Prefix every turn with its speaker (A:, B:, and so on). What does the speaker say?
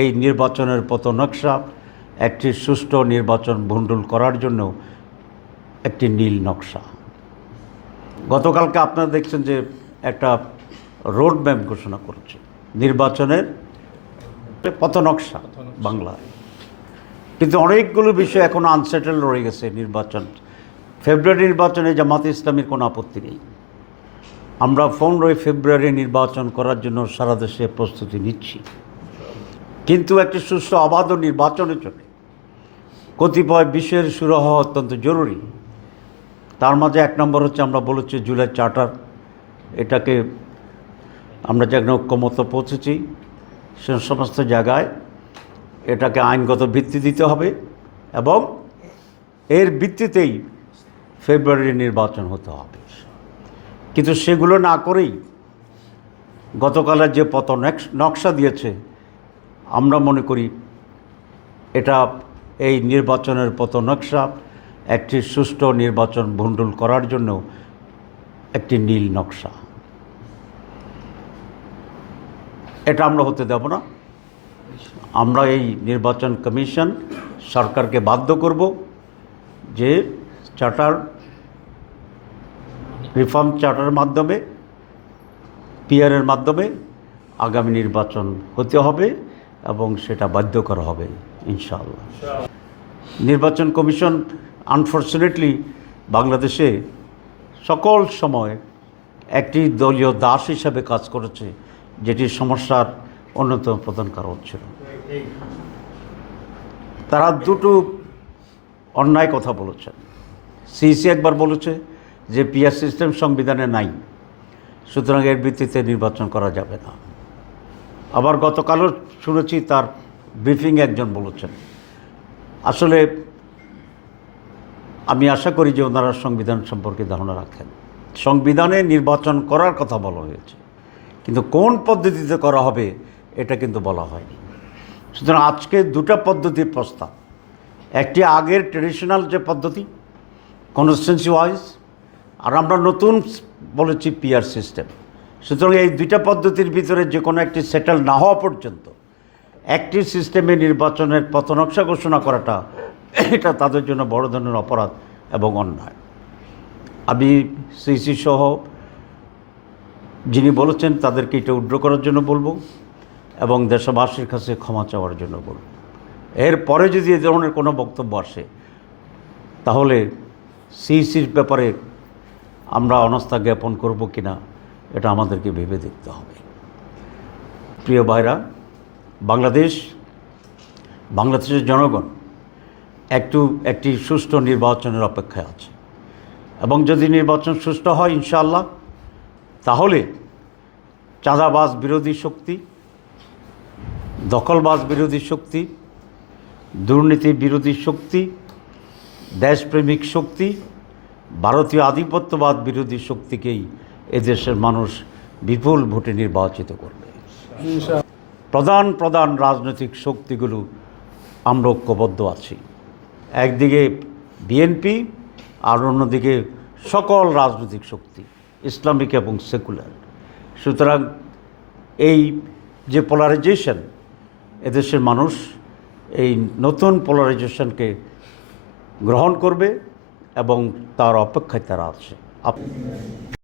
A: এই নির্বাচনের পথনকশা একটি সুষ্ঠু নির্বাচন ভণ্ডুল করার জন্য একটি নীল নকশা গতকালকে আপনারা দেখছেন যে একটা রোড ম্যাপ ঘোষণা করেছে নির্বাচনের পথনকশা বাংলায় কিন্তু অনেকগুলো বিষয় এখন আনসেটেল রয়ে গেছে নির্বাচন ফেব্রুয়ারি নির্বাচনে জামাত ইসলামের কোনো আপত্তি নেই আমরা ফোন রয়ে ফেব্রুয়ারি নির্বাচন করার জন্য সারা দেশে প্রস্তুতি নিচ্ছি কিন্তু একটি সুস্থ অবাধ নির্বাচনের জন্য কতিপয় বিষয়ের হওয়া অত্যন্ত জরুরি তার মাঝে এক নম্বর হচ্ছে আমরা বলেছি জুলাই চার্টার এটাকে আমরা যেখানে ঐক্যমত পৌঁছেছি সে সমস্ত জায়গায় এটাকে আইনগত ভিত্তি দিতে হবে এবং এর ভিত্তিতেই ফেব্রুয়ারি নির্বাচন হতে হবে কিন্তু সেগুলো না করেই গতকালের যে পথ নকশা দিয়েছে আমরা মনে করি এটা এই নির্বাচনের নকশা একটি সুষ্ঠু নির্বাচন ভণ্ডুল করার জন্য একটি নীল নকশা এটা আমরা হতে দেব না আমরা এই নির্বাচন কমিশন সরকারকে বাধ্য করব যে চার্টার রিফর্ম চার্টার মাধ্যমে পিয়ারের মাধ্যমে আগামী নির্বাচন হতে হবে এবং সেটা বাধ্য করা হবে ইনশাআল্লাহ নির্বাচন কমিশন আনফর্চুনেটলি বাংলাদেশে সকল সময় একটি দলীয় দাস হিসাবে কাজ করেছে যেটি সমস্যার অন্যতম প্রধান কারণ ছিল তারা দুটো অন্যায় কথা বলেছেন সিইসি একবার বলেছে যে পিআর সিস্টেম সংবিধানে নাই সুতরাং এর ভিত্তিতে নির্বাচন করা যাবে না আবার গতকালও শুনেছি তার ব্রিফিং একজন বলেছেন আসলে আমি আশা করি যে ওনারা সংবিধান সম্পর্কে ধারণা রাখেন সংবিধানে নির্বাচন করার কথা বলা হয়েছে কিন্তু কোন পদ্ধতিতে করা হবে এটা কিন্তু বলা হয়নি সুতরাং আজকে দুটা পদ্ধতির প্রস্তাব একটি আগের ট্রেডিশনাল যে পদ্ধতি কনস্টিটিউন্সি ওয়াইজ আর আমরা নতুন বলেছি পিয়ার সিস্টেম সুতরাং এই দুইটা পদ্ধতির ভিতরে যে কোনো একটি সেটেল না হওয়া পর্যন্ত একটি সিস্টেমে নির্বাচনের পথনকশা ঘোষণা করাটা এটা তাদের জন্য বড় ধরনের অপরাধ এবং অন্যায় আমি সিসি সহ যিনি বলেছেন তাদেরকে এটা উড্র করার জন্য বলবো এবং দেশবাসীর কাছে ক্ষমা চাওয়ার জন্য বলব এরপরে যদি এ ধরনের কোনো বক্তব্য আসে তাহলে সিইসির ব্যাপারে আমরা অনাস্থা জ্ঞাপন করব কিনা এটা আমাদেরকে ভেবে দেখতে হবে প্রিয় ভাইরা বাংলাদেশ বাংলাদেশের জনগণ একটু একটি সুষ্ঠু নির্বাচনের অপেক্ষায় আছে এবং যদি নির্বাচন সুষ্ঠু হয় ইনশাআল্লাহ তাহলে চাঁদাবাজ বিরোধী শক্তি দখলবাজ বিরোধী শক্তি দুর্নীতি বিরোধী শক্তি দেশপ্রেমিক শক্তি ভারতীয় আধিপত্যবাদ বিরোধী শক্তিকেই এদেশের মানুষ বিপুল ভোটে নির্বাচিত করবে প্রধান প্রধান রাজনৈতিক শক্তিগুলো আমরা ঐক্যবদ্ধ আছি একদিকে বিএনপি আর অন্যদিকে সকল রাজনৈতিক শক্তি ইসলামিক এবং সেকুলার সুতরাং এই যে পোলারাইজেশন এদেশের মানুষ এই নতুন পোলারাইজেশনকে গ্রহণ করবে এবং তার অপেক্ষায় তারা আছে